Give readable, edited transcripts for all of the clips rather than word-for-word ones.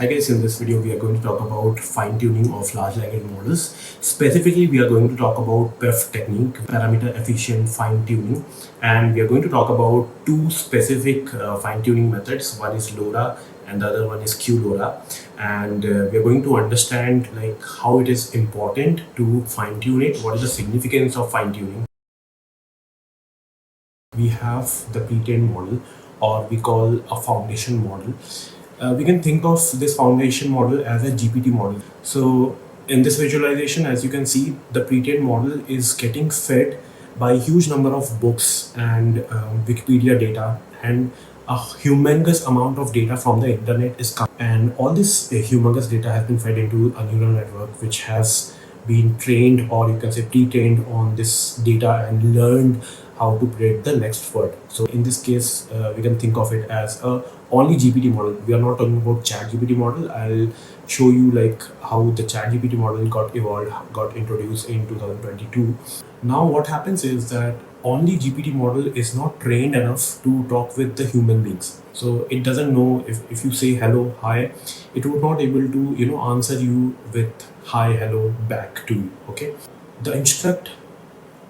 I guess in this video we are going to talk about fine-tuning of large language models. Specifically, we are going to talk about PEFT technique, parameter efficient fine-tuning, and we are going to talk about two specific fine-tuning methods. One is LoRA and the other one is QLoRA, and we are going to understand like how it is important to fine-tune it, what is the significance of fine-tuning. We have the pre-trained model, or we call a foundation model. We can think of this foundation model as a GPT model. So in this visualization, as you can see, the pre-trained model is getting fed by a huge number of books and Wikipedia data, and a humongous amount of data from the internet is coming. And all this humongous data has been fed into a neural network, which has been trained, or you can say pre-trained on this data and learned how to predict the next word. So in this case, we can think of it as a only GPT model. We are not talking about ChatGPT model. I'll show you like how the ChatGPT model got evolved, got introduced in 2022. Now what happens is that only GPT model is not trained enough to talk with the human beings. So it doesn't know if you say hello, hi, it would not able to answer you with hi, hello back to you. Okay. The instruct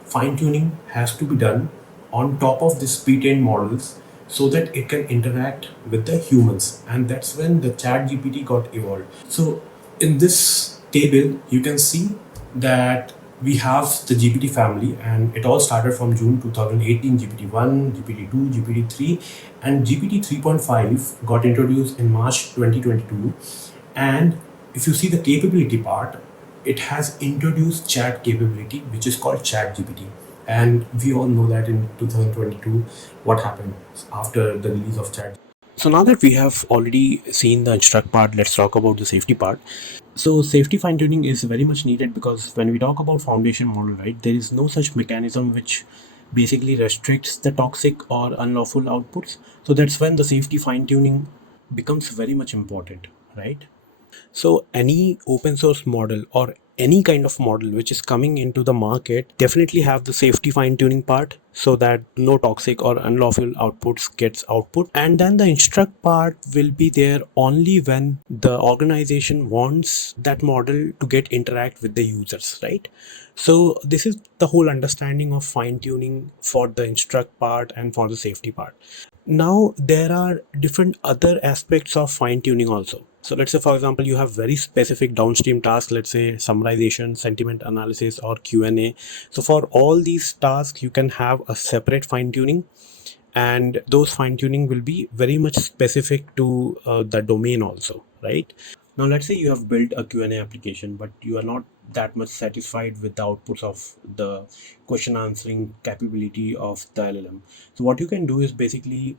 fine-tuning has to be done on top of these pre-trained models so that it can interact with the humans, and that's when the chat GPT got evolved. So in this table you can see that we have the GPT family, and it all started from June 2018. GPT-1, GPT-2, GPT-3, and GPT 3.5 got introduced in March 2022. And if you see the capability part, it has introduced chat capability, which is called chat GPT. And we all know that in 2022 what happened after the release of chat. So now that we have already seen the instruct part, let's talk about the safety part. So safety fine-tuning is very much needed, because when we talk about foundation model, right, there is no such mechanism which basically restricts the toxic or unlawful outputs. So that's when the safety fine-tuning becomes very much important, right? So any open source model or any kind of model which is coming into the market definitely have the safety fine tuning part, so that no toxic or unlawful outputs gets output. And then the instruct part will be there only when the organization wants that model to get interact with the users, right? So this is the whole understanding of fine tuning for the instruct part and for the safety part. Now there are different other aspects of fine tuning also. So let's say, for example, you have very specific downstream tasks, let's say summarization, sentiment analysis, or Q&A. So for all these tasks, you can have a separate fine tuning, and those fine tuning will be very much specific to the domain also, right? Now let's say you have built a Q&A application, but you are not that much satisfied with the outputs of the question answering capability of the LLM. So what you can do is basically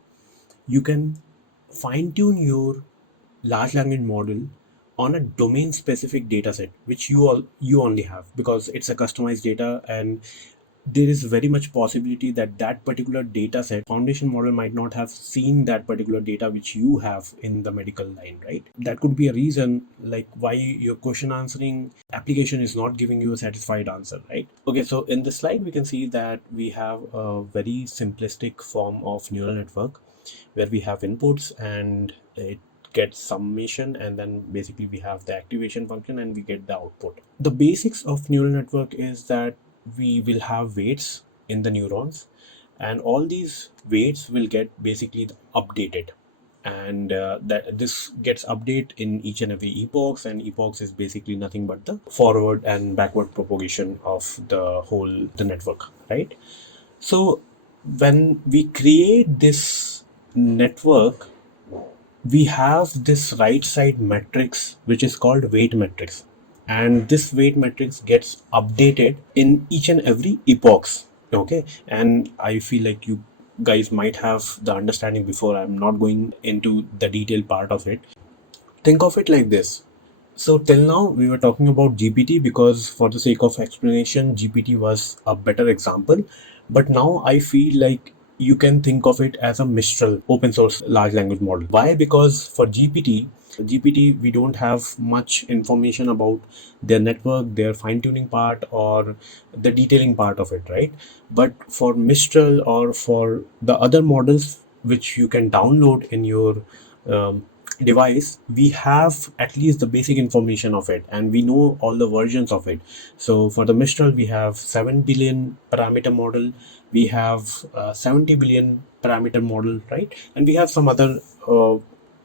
you can fine tune your large language model on a domain specific data set, which you only have, because it's a customized data, and there is very much possibility that that particular data set foundation model might not have seen that particular data which you have in the medical line, right? That could be a reason like why your question answering application is not giving you a satisfied answer, right? Okay, so in this slide we can see that we have a very simplistic form of neural network where we have inputs and it gets summation, and then basically we have the activation function and we get the output. The basics of neural network is that we will have weights in the neurons, and all these weights will get basically updated, and that this gets updated in each and every epochs, and epochs is basically nothing but the forward and backward propagation of the network, right? So when we create this network, we have this right side matrix which is called weight matrix, and this weight matrix gets updated in each and every epochs. Okay, and I feel like you guys might have the understanding before. I'm not going into the detailed part of it. Think of it like this. So till now we were talking about GPT because for the sake of explanation, GPT was a better example. But now I feel like you can think of it as a Mistral open source large language model. Why? Because for GPT, we don't have much information about their network, their fine-tuning part, or the detailing part of it, right? But for Mistral or for the other models which you can download in your device, we have at least the basic information of it, and we know all the versions of it. So for the Mistral, we have 7 billion parameter model, we have 70 billion parameter model, right? And we have some other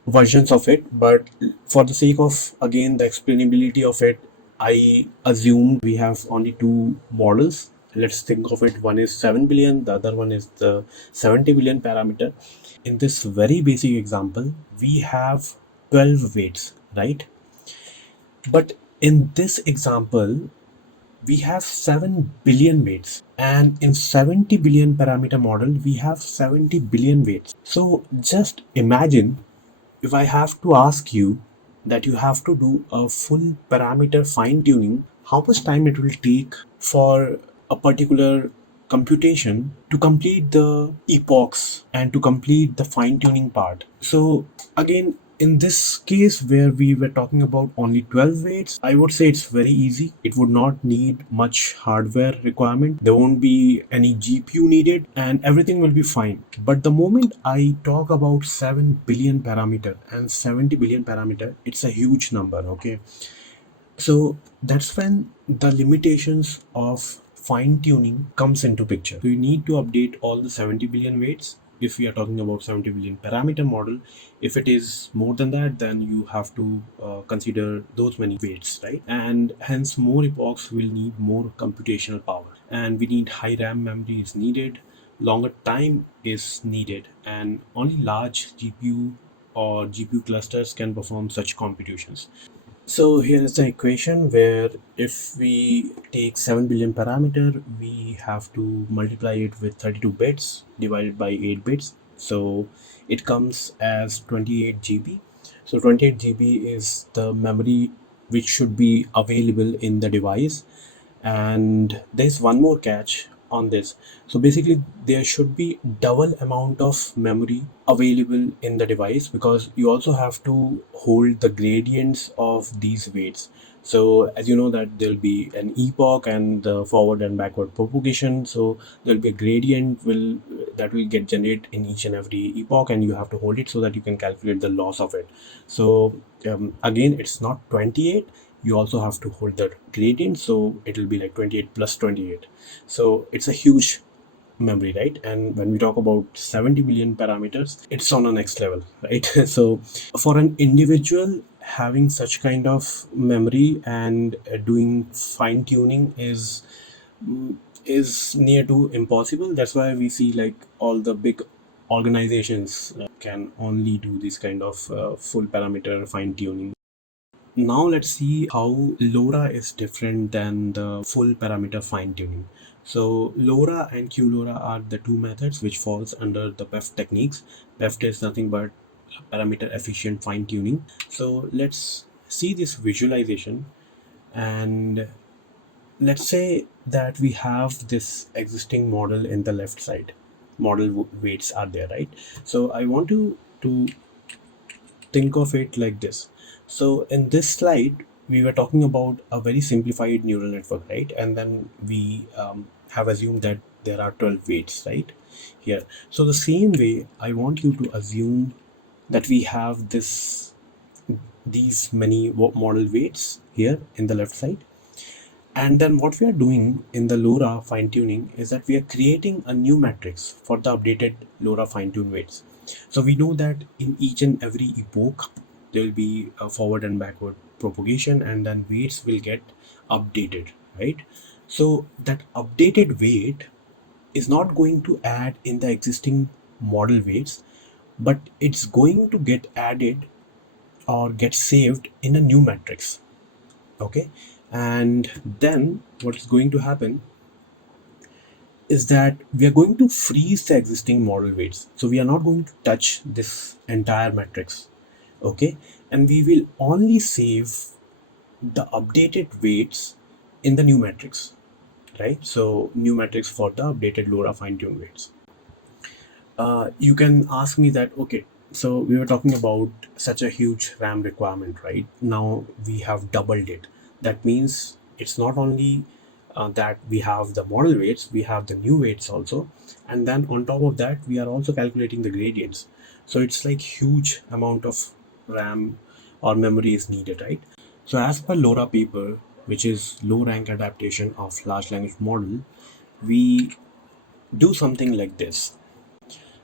versions of it, but for the sake of again the explainability of it, I assumed we have only two models. Let's think of it, one is 7 billion, the other one is the 70 billion parameter. In this very basic example, we have 12 weights, right? But in this example, we have 7 billion weights, and in 70 billion parameter model, we have 70 billion weights. So just imagine if I have to ask you that you have to do a full parameter fine tuning, how much time it will take for a particular computation to complete the epochs and to complete the fine tuning part. So again, in this case where we were talking about only 12 weights, I would say it's very easy. It would not need much hardware requirement. There won't be any GPU needed and everything will be fine. But the moment I talk about 7 billion parameter and 70 billion parameter, it's a huge number, okay? So that's when the limitations of fine tuning comes into picture. So you need to update all the 70 billion weights if we are talking about 70 billion parameter model. If it is more than that, then you have to consider those many weights, right? And hence more epochs will need more computational power, and we need high RAM memory is needed, longer time is needed, and only large GPU or GPU clusters can perform such computations. So here is the equation where if we take 7 billion parameter, we have to multiply it with 32 bits divided by 8 bits. So it comes as 28 GB. So 28 GB is the memory which should be available in the device. And there's one more catch on this. So basically there should be double amount of memory available in the device, because you also have to hold the gradients of these weights. So as you know that there'll be an epoch and the forward and backward propagation, so there'll be a gradient will get generated in each and every epoch, and you have to hold it so that you can calculate the loss of it. So again, it's not 28, you also have to hold the gradient, so it will be like 28 plus 28. So it's a huge memory, right? And when we talk about 70 billion parameters, it's on a next level, right? So for an individual, having such kind of memory and doing fine tuning is near to impossible. That's why we see like all the big organizations can only do this kind of full parameter fine tuning. Now let's see how LoRA is different than the full parameter fine tuning. So LoRA and QLoRA are the two methods which falls under the PEFT techniques. PEFT is nothing but parameter efficient fine tuning. So let's see this visualization, and let's say that we have this existing model in the left side. Model weights are there, right? So I want to think of it like this. So in this slide, we were talking about a very simplified neural network, right? And then we have assumed that there are 12 weights, right? Here. So the same way, I want you to assume that we have these many model weights here in the left side. And then what we are doing in the LoRA fine tuning is that we are creating a new matrix for the updated LoRA fine tune weights. So we know that in each and every epoch, there will be a forward and backward propagation, and then weights will get updated, right? So that updated weight is not going to add in the existing model weights, but it's going to get added or get saved in a new matrix. Okay, and then what is going to happen is that we are going to freeze the existing model weights, so we are not going to touch this entire matrix. Okay, and we will only save the updated weights in the new matrix, right? So new matrix for the updated LoRA fine-tuned weights. You can ask me that, okay, so we were talking about such a huge RAM requirement, right? Now we have doubled it. That means it's not only that we have the model weights, we have the new weights also, and then on top of that we are also calculating the gradients. So it's like huge amount of RAM or memory is needed, right? So as per LoRA paper, which is low rank adaptation of large language model, we do something like this.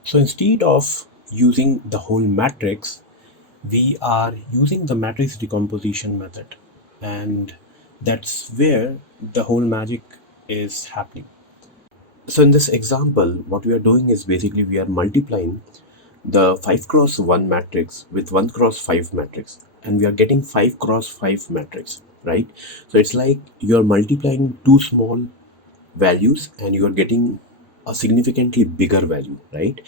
So instead of using the whole matrix, we are using the matrix decomposition method, and that's where the whole magic is happening. So in this example, what we are doing is basically we are multiplying the 5 cross 1 matrix with 1 cross 5 matrix, and we are getting 5 cross 5 matrix, right? So it's like you're multiplying two small values and you're getting a significantly bigger value, right?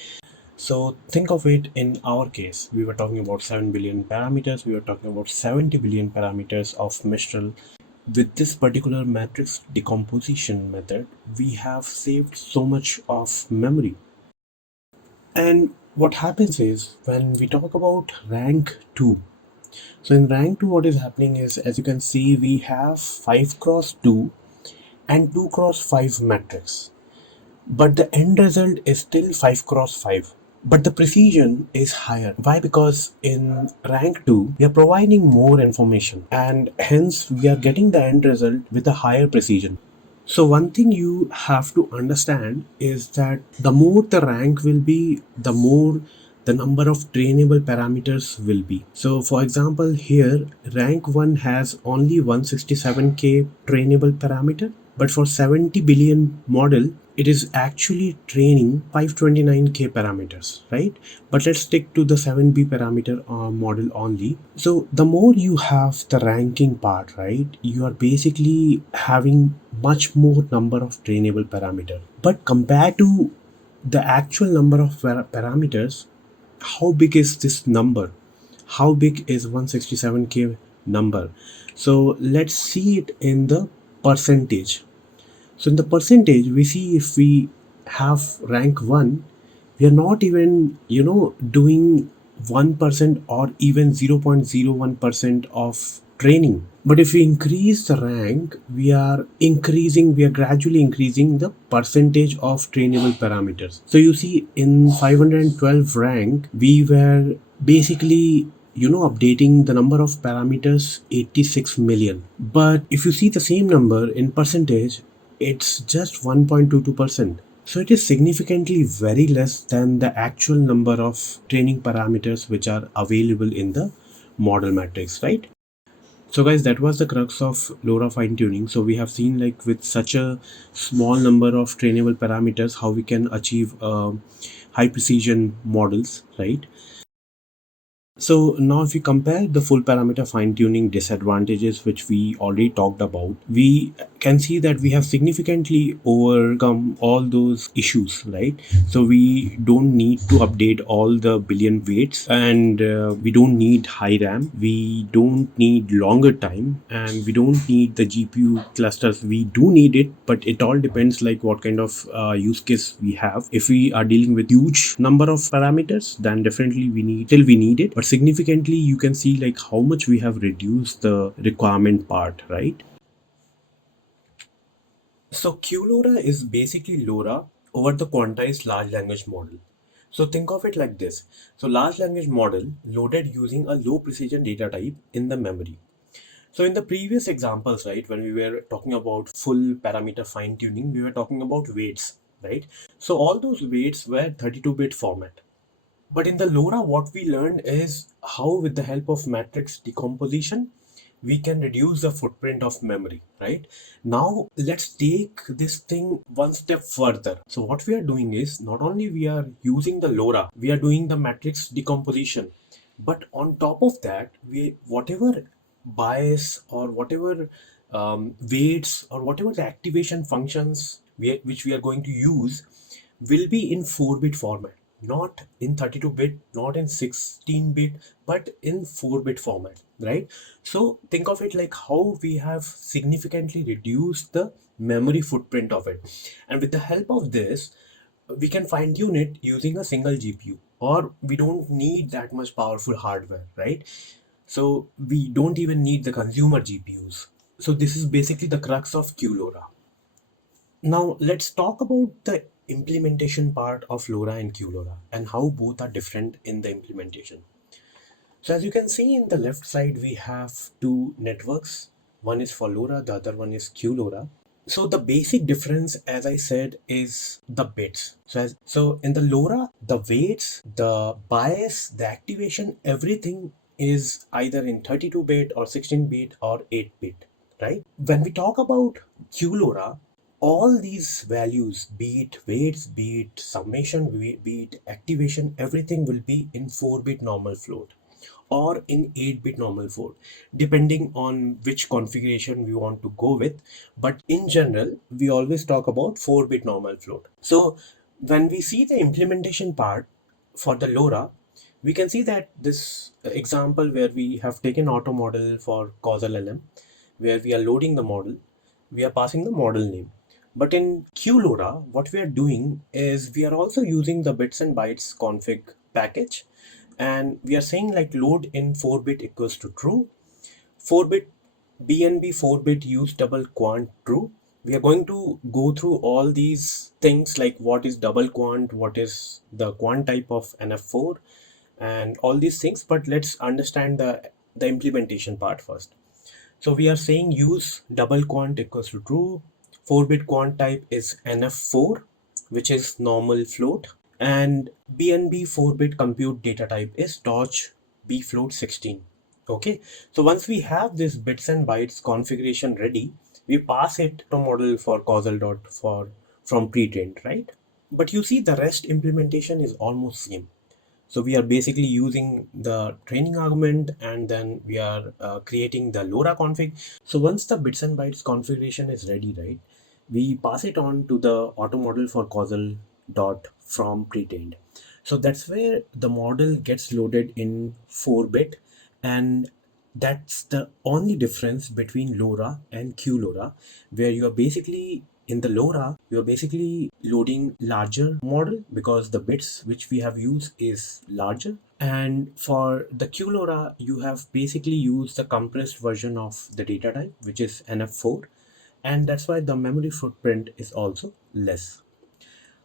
So think of it, in our case, we were talking about 7 billion parameters, we were talking about 70 billion parameters of Mistral. With this particular matrix decomposition method, we have saved so much of memory. And what happens is when we talk about rank 2, so in rank 2, what is happening is, as you can see, we have 5 cross 2 and 2 cross 5 matrix. But the end result is still 5 cross 5. But the precision is higher. Why? Because in rank 2, we are providing more information and hence we are getting the end result with a higher precision. So, one thing you have to understand is that the more the rank will be, the more the number of trainable parameters will be. So, for example, here rank 1 has only 167k trainable parameter, but for 70 billion model, it is actually training 529k parameters, right? But let's stick to the 7b parameter model only. So the more you have the ranking part, right, you are basically having much more number of trainable parameter. But compared to the actual number of parameters, how big is this number? How big is 167k number? So let's see it in the percentage. So in the percentage, we see if we have rank 1, we are not even, doing 1% or even 0.01% of training. But if we increase the rank, we are gradually increasing the percentage of trainable parameters. So you see in 512 rank, we were basically updating the number of parameters 86 million. But if you see the same number in percentage, it's just 1.22%. So it is significantly very less than the actual number of training parameters which are available in the model matrix, right? So guys, that was the crux of LoRA fine tuning. So we have seen, like, with such a small number of trainable parameters, how we can achieve high precision models, right? So now if we compare the full parameter fine tuning disadvantages, which we already talked about, we can see that we have significantly overcome all those issues, right? So we don't need to update all the billion weights, and we don't need high RAM, we don't need longer time, and we don't need the GPU clusters. We do need it, but it all depends like what kind of use case we have. If we are dealing with huge number of parameters, then definitely we need it. But significantly, you can see like how much we have reduced the requirement part, right? So QLoRA is basically LoRA over the quantized large language model. So think of it like this. So large language model loaded using a low precision data type in the memory. So in the previous examples, right, when we were talking about full parameter fine tuning, we were talking about weights, right? So all those weights were 32-bit format. But in the LoRa, what we learned is how, with the help of matrix decomposition, we can reduce the footprint of memory, right? Now, let's take this thing one step further. So what we are doing is, not only we are using the LoRa, we are doing the matrix decomposition. But on top of that, we whatever bias or whatever weights or whatever the activation functions which we are going to use will be in 4-bit format, not in 32-bit, not in 16-bit, but in 4-bit format, right? So think of it like how we have significantly reduced the memory footprint of it. And with the help of this, we can fine tune it using a single GPU, or we don't need that much powerful hardware, right? So we don't even need the consumer GPUs. So this is basically the crux of QLoRA. Now let's talk about the implementation part of LoRA and QLoRA and how both are different in the implementation. So as you can see in the left side, we have two networks. One is for LoRa, the other one is QLoRA. So the basic difference, as I said, is the bits. So in the LoRa, the weights, the bias, the activation, everything is either in 32-bit or 16-bit or 8-bit, right? When we talk about QLoRA, all these values, be it weights, be it summation, be it activation, everything will be in 4-bit normal float or in 8-bit normal float, depending on which configuration we want to go with. But in general, we always talk about 4-bit normal float. So when we see the implementation part for the LoRa, we can see that this example where we have taken auto model for causal LM, where we are loading the model, we are passing the model name. But in QLoRa, what we are doing is we are also using the bits and bytes config package, and we are saying like load in 4-bit equals to true, 4-bit BNB 4-bit use double quant true. We are going to go through all these things like what is double quant, what is the quant type of NF4, and all these things. But let's understand the implementation part first. So we are saying use double quant equals to true. 4-bit quant type is NF4, which is normal float, and BNB 4-bit compute data type is Dodge bfloat 16. Okay, so once we have this bits and bytes configuration ready, we pass it to model for causal dot for from pre-trained, right? But you see the rest implementation is almost same. So we are basically using the training argument, and then we are creating the LoRa config. So once the bits and bytes configuration is ready, right, we pass it on to the auto model for causal dot from pre-trained. So that's where the model gets loaded in 4-bit, and that's the only difference between LoRa and QLoRa, where you are basically in the LoRa, you are basically loading larger model because the bits which we have used is larger. And for the QLoRa, you have basically used the compressed version of the data type, which is NF4, and that's why the memory footprint is also less.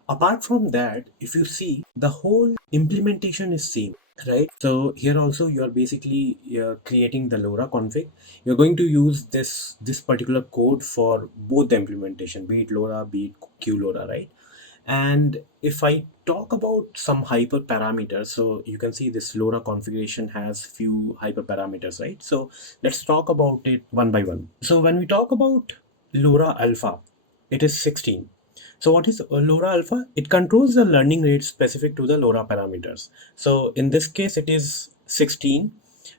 Apart from that, if you see, the whole implementation is same, right? So here also you are basically creating the LoRa config. You're going to use this particular code for both the implementation, be it LoRa, be it QLoRa, right? And if I talk about some hyperparameters, so you can see this LoRa configuration has few hyperparameters, right? So let's talk about it one by one. So when we talk about LoRa alpha, it is 16. So what is LoRa alpha? It controls the learning rate specific to the LoRa parameters. So in this case, it is 16.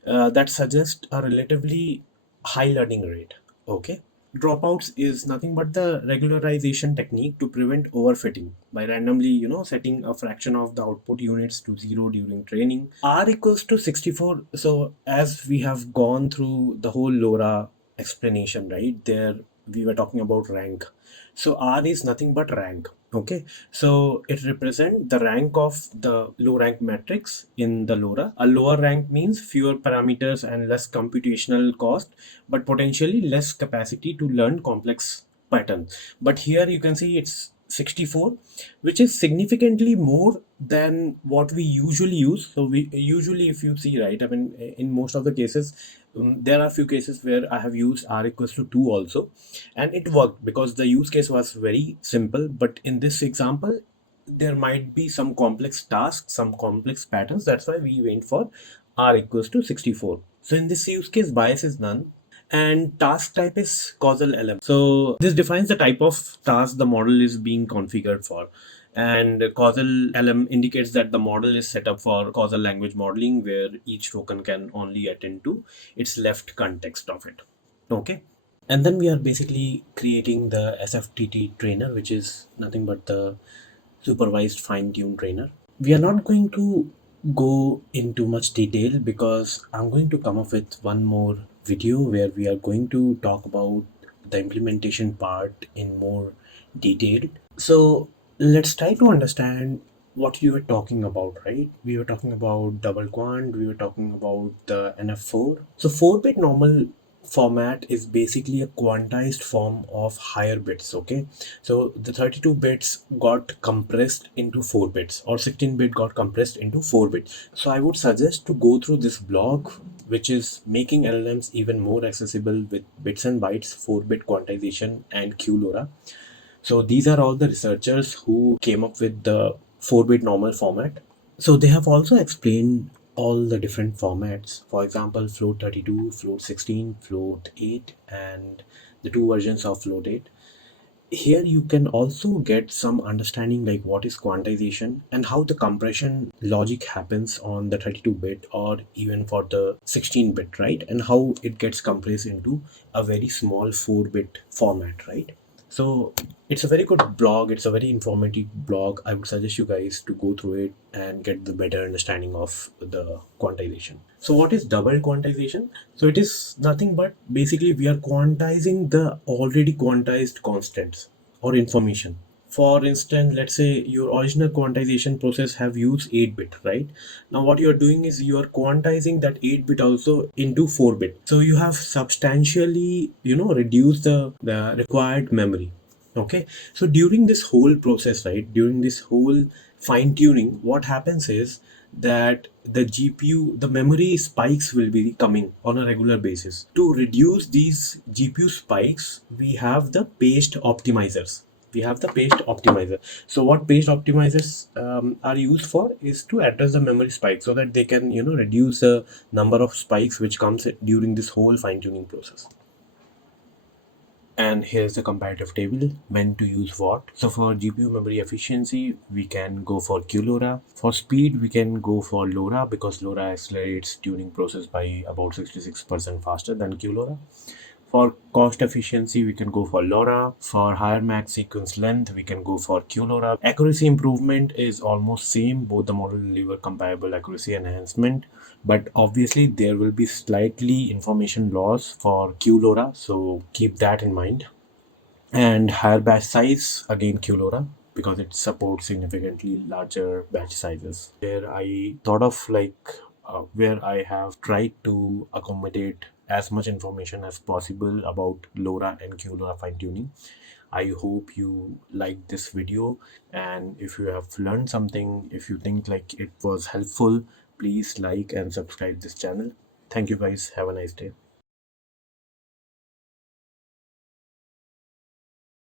That suggests a relatively high learning rate. Okay. Dropouts is nothing but the regularization technique to prevent overfitting by randomly, setting a fraction of the output units to 0 during training. R equals to 64. So as we have gone through the whole LoRa explanation, right, there we were talking about rank. So R is nothing but rank. Okay, so it represents the rank of the low rank matrix in the LoRa. A lower rank means fewer parameters and less computational cost, but potentially less capacity to learn complex patterns. But here you can see it's 64, which is significantly more than what we usually use. So we usually, if you see, right, I mean, in most of the cases, there are a few cases where I have used R equals to 2 also, and it worked because the use case was very simple. But in this example, there might be some complex tasks, some complex patterns. That's why we went for R equals to 64. So in this use case, bias is none, and task type is causal LM. So this defines the type of task the model is being configured for. And causal LM indicates that the model is set up for causal language modeling, where each token can only attend to its left context of it. Okay. And then we are basically creating the SFTT trainer, which is nothing but the supervised fine-tune trainer. We are not going to go into much detail because I'm going to come up with one more video where we are going to talk about the implementation part in more detail. So let's try to understand what you were talking about, right? We were talking about double quant, we were talking about the NF4. So 4-bit normal format is basically a quantized form of higher bits. Okay, so the 32 bits got compressed into 4 bits, or 16-bit got compressed into 4 bits. So I would suggest to go through this blog, which is making LLMs even more accessible with bits and bytes, 4-bit quantization, and QLoRA. So these are all the researchers who came up with the 4-bit normal format. So they have also explained all the different formats. For example, float 32, float 16, float 8, and the two versions of float 8. Here you can also get some understanding like what is quantization and how the compression logic happens on the 32-bit or even for the 16-bit, right? And how it gets compressed into a very small 4-bit format, right? So it's a very good blog. It's a very informative blog. I would suggest you guys to go through it and get the better understanding of the quantization. So what is double quantization? So it is nothing but basically we are quantizing the already quantized constants or information. For instance, let's say your original quantization process have used 8-bit, right? Now what you are doing is you are quantizing that 8-bit also into 4-bit. So you have substantially, reduced the required memory. Okay, so during this whole process, right, during this whole fine tuning, what happens is that the GPU, the memory spikes will be coming on a regular basis. To reduce these GPU spikes, we have the paged optimizers. So what paged optimizers are used for is to address the memory spike so that they can reduce the number of spikes which comes during this whole fine tuning process. And here's the comparative table, when to use what. So for GPU memory efficiency, we can go for QLoRA. For speed, we can go for LoRA because LoRA accelerates tuning process by about 66% faster than QLoRA. For cost efficiency, we can go for LoRA. For higher max sequence length, we can go for QLoRA. Accuracy improvement is almost same. Both the model deliver comparable accuracy enhancement, but obviously there will be slightly information loss for QLoRA, so keep that in mind. And higher batch size, again QLoRA, because it supports significantly larger batch sizes. Where I thought of where I have tried to accommodate as much information as possible about LoRA and QLoRA fine tuning. I hope you liked this video, and if you have learned something, if you think like it was helpful, please like and subscribe this channel. Thank you guys. Have a nice day.